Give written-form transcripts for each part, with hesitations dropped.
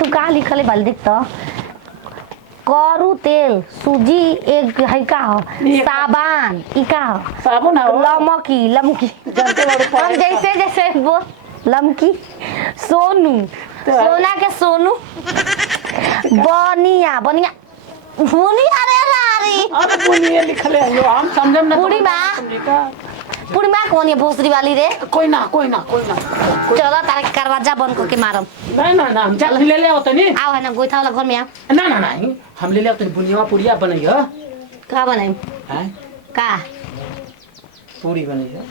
तू का लिखल है बाल देख तो करू तेल सूजी एक है का हो साबान ई का हो साबुन है लमकी लमकी हम जैसे जैसे वो लमकी सोनू सोना के सोनू बनिया बनिया बुनिया रे रारी अब बुनिया लिखले हो हम समझम ना पूरी माँ पूरी माँ कौन है भोसरी वाली रे कोई ना चलो तारा दरवाजा बंद करके मारम ना हम जा ले ले आओ तनी आओ है ना गोइठा वाला घर में आओ ना हम ले ले आओ तनी बुनिया पूरिया बनाई हो का बनाई हैं का पूरी बनाई हो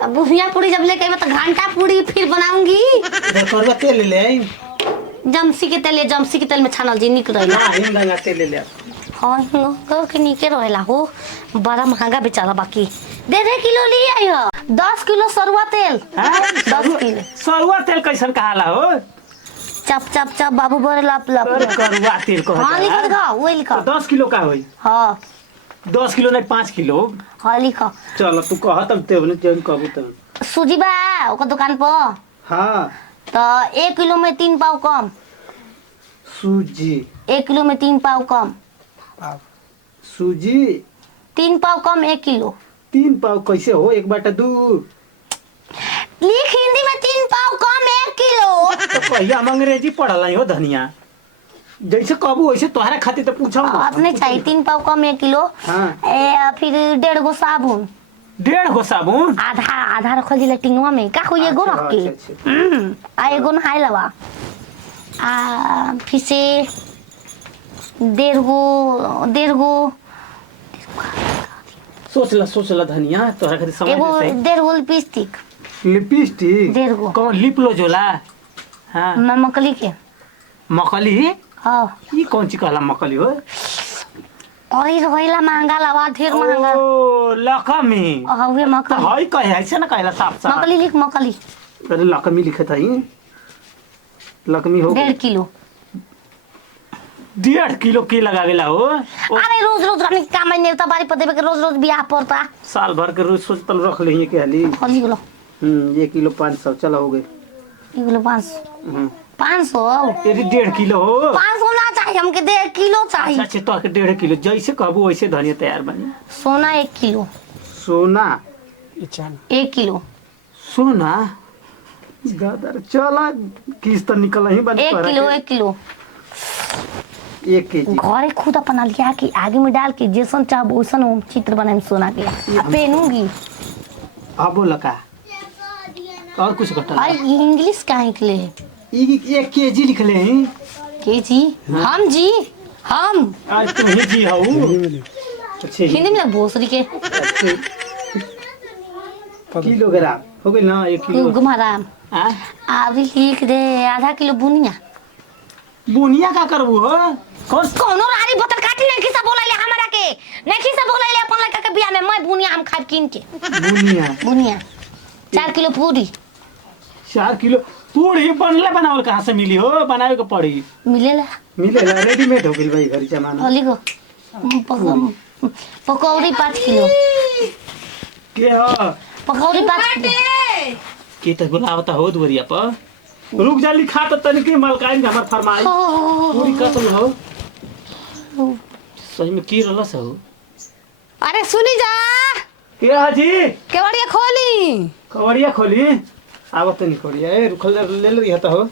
तब बुनिया पूरी जब लेके आई तो घंटा पूरी फिर बनाऊंगी करवा तेल ले ले जमसी के तेल में छानल जी निक रहेला हां हिम गंगा तेल ले ले हां हिंगो के निके रहेला हो बड़ा महंगा बेचारा बाकी दे किलो ले आई हो 10 किलो सरुआ तेल 10 किलो सरुआ तेल कैसन कहाला हो चप चप चप बाबू बड़े लप लप करुआ तेल को हां लिख दिखा वो लिखा 10 किलो का होई हां 10 किलो नहीं 5 किलो हां लिखा चलो तू कह तब तेवने तेन कहबू तब सूजी बा ओकर दुकान पर हां तो 1 किलो में 3 पाव कम सूजी 1 किलो में 3 पाव कम सूजी 3 पाव कम 1 किलो 3 पाव कैसे हो 1/2 लिख हिंदी में 3 पाव कम 1 किलो तो कहिया हम अंग्रेजी पढ़ल हो धनिया जैसे कहबू वैसे तोहरा खातिर तो पूछो अपने चाहिए 3 पाव कम 1 किलो हां फिर 1.5 गो साबुन 1.5 गो साबुन आधा रखल जी लटिंगवा में का हो एगो रख के आ एगो नहाय लवा आ फिर से 1.5 गो सोच ला धनिया तोहरा खातिर समझ एगो से 1.5 गो लिपस्टिक लिपस्टिक 1.5 गो कौन लिप लो जोला हां मकली के मकली हां ई कौन ची कहला मकली हो अरे रोइला महंगा लवा ढेर महंगा ओ लखमी हवे मकली हाय कहे ऐसे ना कहला साफ मकली लिख मकली अरे लखमी लिखे था ही लखमी हो 1.5 किलो 1.5 किलो की लगावेला हो अरे रोज रोज हमने काम में नेता बारी पर देवे के रोज रोज बियाह पड़ता साल भर के रोज सोचतल रख ले के हाली खोली बोलो 1 किलो 500 चला हो गए 1 किलो 500 500 यदि 1.5 किलो हो 500 ना चाहिए हमके 1.5 किलो चाहिए अच्छा तो के 1.5 किलो जैसे कहबू वैसे धनिया तैयार बनी सोना 1 किलो सोना 1 किलो सोना दादा चला किस तो निकल ही बन 1 किलो 1 किलो 1 केजी घरे खुद अपना लिया कि आगे में डाल के जैसन चाह वैसन हम चित्र बनाए सोना के पहनूंगी अब बोला का और कुछ घटा अरे इंग्लिश काहे के लिए 1 केजी लिख ले हैं के जी हम जी हम आज तुम ही जी हो अच्छे हिंदी में भोसरी के किलोग्राम हो गई ना 1 किलो गुमाराम अभी लिख दे आधा किलो बुनिया बुनिया का करबू हो कोनो रारी बोतल काटी नहीं खिसा बोलाइले हमरा के नहीं खिसा बोलाइले अपन लड़का के बियाह में मैं बुनिया हम खाब किन के बुनिया 4 किलो पूरी 4 किलो पूरी बनले बनावल कहां से मिली हो बनावे को पड़ी मिलेला रेडीमेड हो गइल भाई घर जमाना होली को पकौड़ी 5 किलो के हो पकौड़ी 5 किलो के त बुलावता हो दुवरिया पर रुक जा लिखा तो तनिके मलकाइन हमर फरमाई पूरी कतल हो सही में की रहलस हो अरे सुनी जा के हाजी केवड़िया खोली कवड़िया खोली आवत नहीं खोलिया ए रुखल ले लिया तो हो